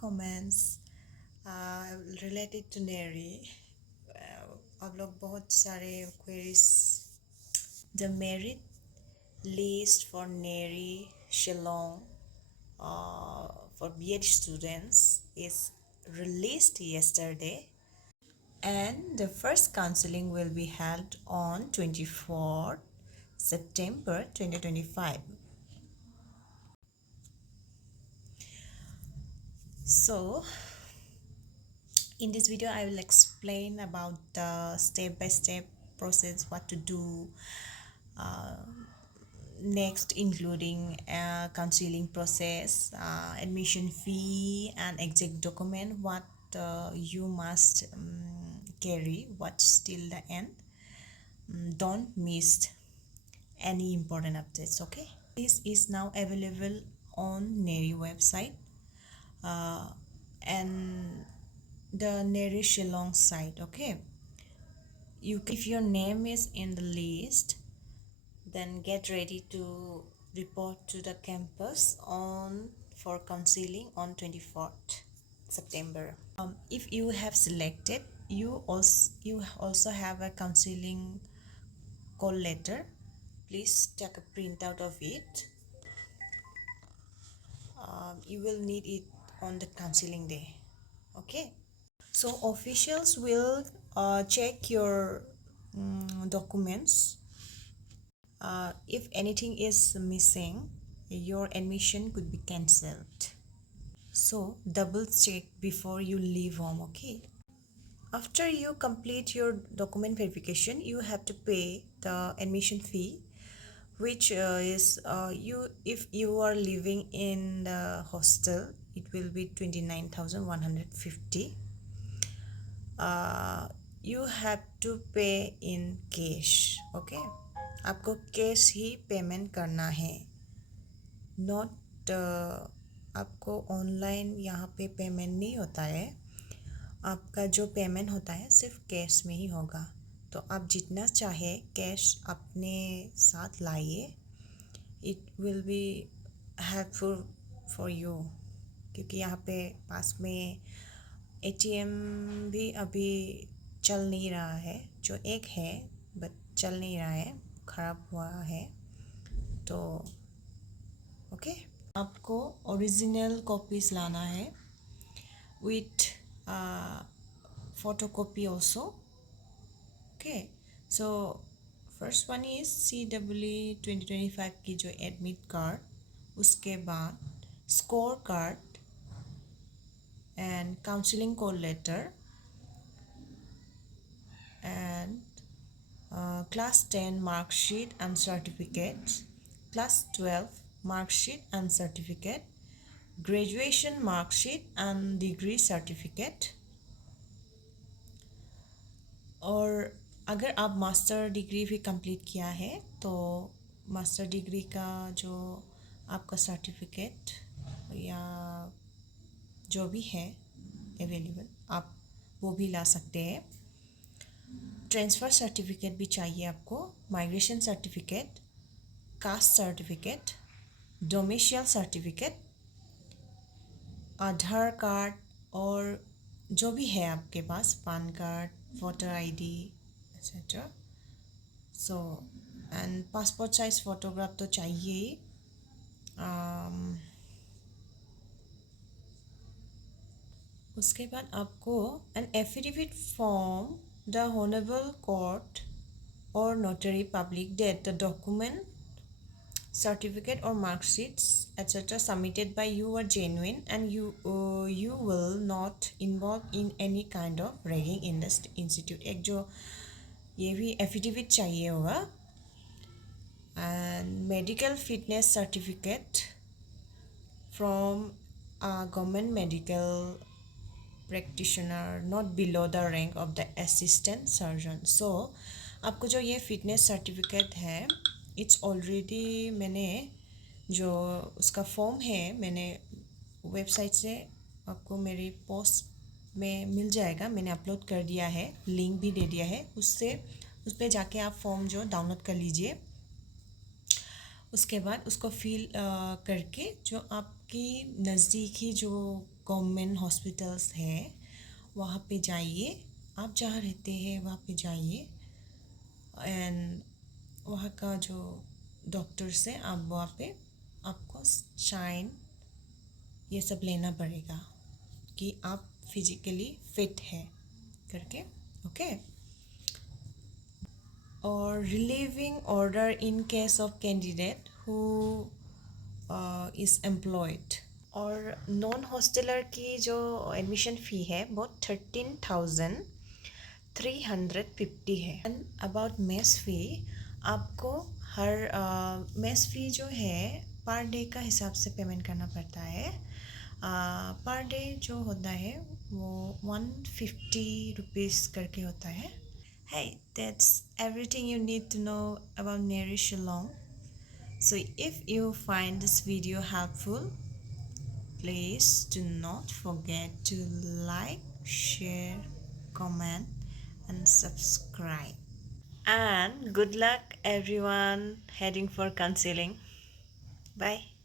comments related to NERI. आप लोग बहुत सारे queries. The merit list for NERI Shillong for B.Ed students is released yesterday, and the first counseling will be held on 24th September 2025. So in this video I will explain about the step-by-step process, what to do next, including counseling process, admission fee and exact document, what you must carry, what's till the end. Don't miss any important updates. Okay, this is now available on NERI website and the NERI Shillong site. Okay, if your name is in the list, then get ready to report to the campus for counseling on 24th September. If you have selected, you also have a counseling call letter. Please take a printout of it. You will need it on the counseling day. Okay, so officials will check your documents. If anything is missing, your admission could be cancelled. So double check before you leave home. Okay, after you complete your document verification, you have to pay the admission fee, which is if you are living in the hostel, it will be 29,150. You have to pay in cash. Okay, आपको कैश ही पेमेंट करना है, नॉट आपको ऑनलाइन यहाँ पे पेमेंट नहीं होता है. आपका जो पेमेंट होता है सिर्फ कैश में ही होगा. तो आप जितना चाहे कैश अपने साथ लाइए. It will be helpful for you, क्योंकि यहाँ पे पास में ATM भी अभी चल नहीं रहा है. जो एक है बट चल नहीं रहा है, ख़राब हुआ है. तो ओके, आपको ओरिजिनल कॉपीज़ लाना है with photocopy also. Okay, so first one is CWE 2025 की जो एडमिट कार्ड, उसके बाद score card and counseling call letter and class 10 mark sheet and certificate, class 12 mark sheet and certificate, graduation mark sheet and degree certificate. और अगर आप master degree भी कंप्लीट किया है तो मास्टर डिग्री का जो आपका सर्टिफिकेट या जो भी है अवेलेबल, आप वो भी ला सकते हैं. ट्रांसफ़र सर्टिफिकेट भी चाहिए आपको, migration certificate, caste certificate, domicile certificate, Aadhaar card और जो भी है आपके पास, PAN card, voter ID etc. So and passport size photograph तो चाहिए ही. उसके बाद आपको an affidavit form the honourable court और notary public date the document certificate or mark sheets etc. submitted by you are genuine and you will not involve in any kind of ragging in the institute. एक जो ये भी affidavit चाहिए होगा. And medical fitness certificate from government medical practitioner not below the rank of the assistant surgeon. So आपको जो ये fitness certificate है, इट्स ऑलरेडी मैंने जो उसका फॉर्म है मैंने वेबसाइट से आपको मेरी पोस्ट में मिल जाएगा. मैंने अपलोड कर दिया है, लिंक भी दे दिया है. उस पर जाके आप फॉर्म जो डाउनलोड कर लीजिए. उसके बाद उसको फिल करके जो आपकी नज़दीकी जो गवर्नमेंट हॉस्पिटल्स है वहाँ पे जाइए, आप जहाँ रहते हैं वहाँ पे जाइए एंड वहाँ का जो डॉक्टर से आप वहाँ पे आपको साइन ये सब लेना पड़ेगा कि आप फिजिकली फिट है करके, ओके। और relieving order in case of candidate who is employed. और नॉन हॉस्टलर की जो एडमिशन फ़ी है वो 13,350 है। एंड अबाउट मेस फ़ी, आपको हर मेस फ़ी जो है पर डे का हिसाब से पेमेंट करना पड़ता है। पर डे जो होता है वो 150 रुपीज़ करके होता है। Hey, that's everything you need to know about Neri Shillong. So if you find this video helpful, please do not forget to like, share, comment and subscribe. And good luck everyone heading for counseling. Bye.